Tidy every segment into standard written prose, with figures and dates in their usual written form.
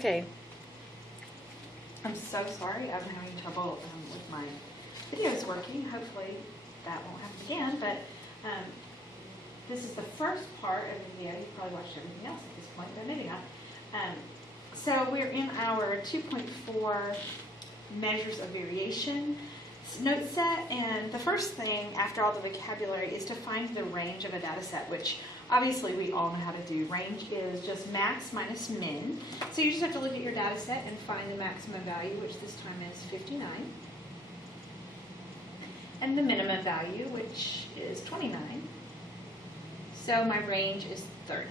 Okay. I'm so sorry. I've been having trouble with my videos working. Hopefully that won't happen again. But this is the first part of the video. You've probably watched everything else at this point, but maybe not. So we're in our 2.4 measures of variation note set, and the first thing after all the vocabulary is to find the range of a data set, which obviously we all know how to do. Range is just max minus min. So you just have to look at your data set and find the maximum value, which this time is 59, and the minimum value, which is 29. So my range is 30.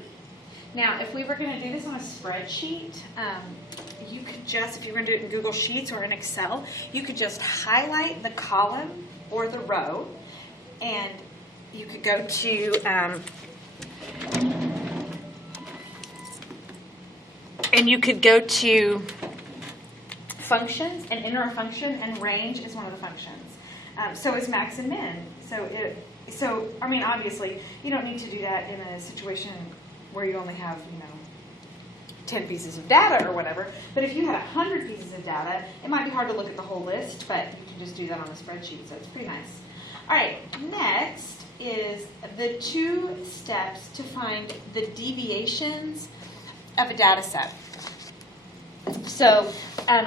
Now, if we were going to do this on a spreadsheet, you could just, if you were going to do it in Google Sheets or in Excel, you could just highlight the column or the row, and you could go to, functions and enter a function, and range is one of the functions. So is max and min. So I mean, obviously, you don't need to do that in a situation where you only have, 10 pieces of data or whatever. But if you had 100 pieces of data, it might be hard to look at the whole list, but you can just do that on a spreadsheet, so it's pretty nice. All right, next is the 2 steps to find the deviations of a data set. So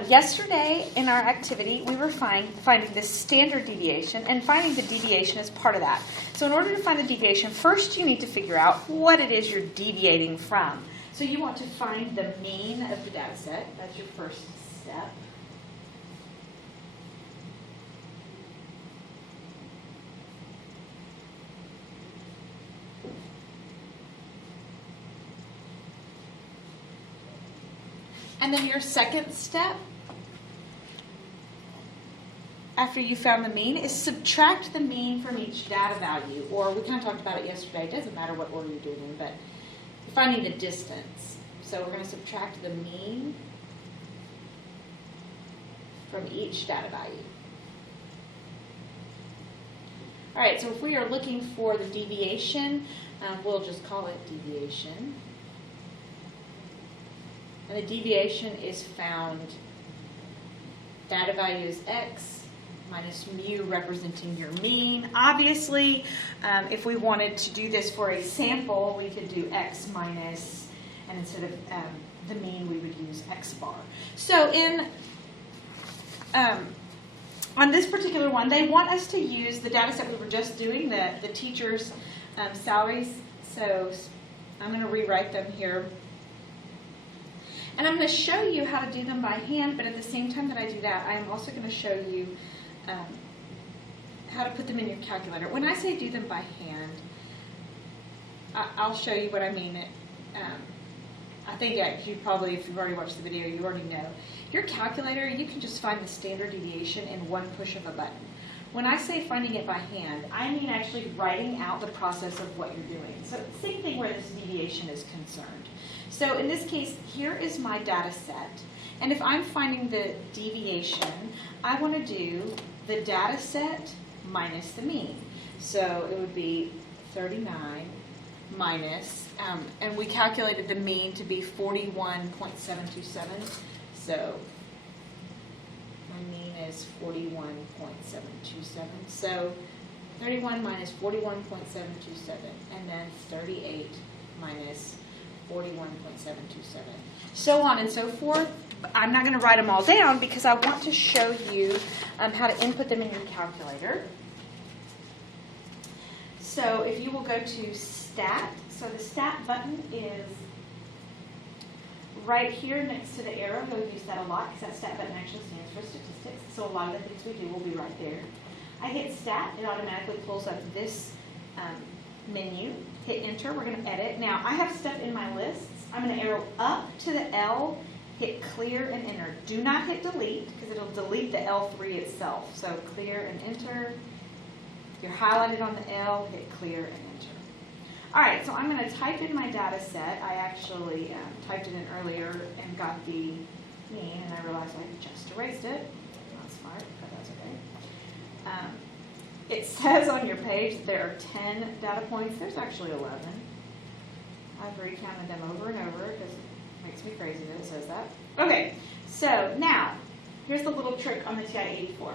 yesterday in our activity, we were finding the standard deviation, and finding the deviation is part of that. So in order to find the deviation, first you need to figure out what it is you're deviating from. So you want to find the mean of the data set. That's your first step. And then your second step, after you found the mean, is subtract the mean from each data value. Or we kind of talked about it yesterday. It doesn't matter what order you're doing it in, but finding the distance. So we're going to subtract the mean from each data value. All right, so if we are looking for the deviation, we'll just call it deviation. And the deviation is found, data value is x minus mu representing your mean. Obviously, if we wanted to do this for a sample, we could do x minus, and instead of the mean, we would use x bar. So on this particular one, they want us to use the data set we were just doing, the teachers' salaries. So I'm going to rewrite them here. And I'm going to show you how to do them by hand, but at the same time that I do that, I am also going to show you how to put them in your calculator. When I say do them by hand, I'll show you what I mean. I think you probably, if you've already watched the video, you already know. Your calculator, you can just find the standard deviation in one push of a button. When I say finding it by hand, I mean actually writing out the process of what you're doing. So same thing where this deviation is concerned. So in this case, here is my data set. And if I'm finding the deviation, I want to do the data set minus the mean. So it would be 39 minus, and we calculated the mean to be 41.727. So my mean is 41.727. So 31 minus 41.727, and then 38 minus 41.727. So on and so forth. I'm not going to write them all down because I want to show you how to input them in your calculator. So if you will go to Stat, so the Stat button is right here next to the arrow. You'll use that a lot because that Stat button actually stands for statistics. So a lot of the things we do will be right there. I hit Stat, it automatically pulls up this menu. Hit Enter, we're going to edit. Now I have stuff in my lists. I'm going to arrow up to the L, hit Clear and Enter. Do not hit Delete because it'll delete the L3 itself. So Clear and Enter. If you're highlighted on the L, hit Clear and Enter. All right, so I'm going to type in my data set. I actually typed it in earlier and got the mean, and I realized I just erased it. Not smart, but that's okay. It says on your page that there are 10 data points. There's actually 11. I've recounted them over and over because it makes me crazy that it says that. Okay, so now, here's the little trick on the TI-84.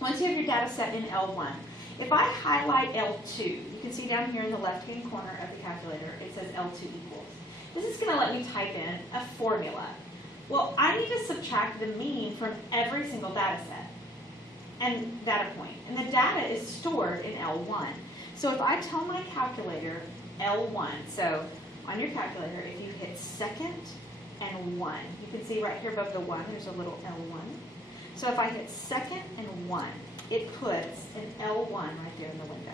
Once you have your data set in L1, if I highlight L2, you can see down here in the left-hand corner of the calculator, it says L2 equals. This is going to let me type in a formula. Well, I need to subtract the mean from every single data set and data point. And the data is stored in L1. So if I tell my calculator L1, so on your calculator, if you hit second and 1, you can see right here above the 1, there's a little L1. So if I hit second and 1, it puts an L1 right there in the window.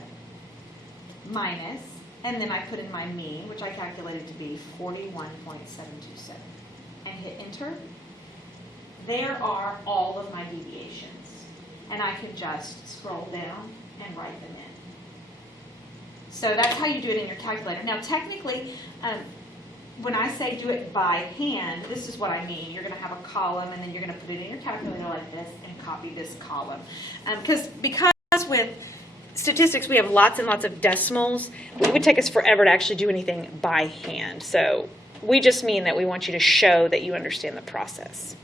Minus, and then I put in my mean, which I calculated to be 41.727. And hit enter. There are all of my deviations. And I can just scroll down and write them in. So that's how you do it in your calculator. Now technically, when I say do it by hand, this is what I mean. You're going to have a column, and then you're going to put it in your calculator like this and copy this column. Because with statistics, we have lots and lots of decimals. It would take us forever to actually do anything by hand. So we just mean that we want you to show that you understand the process.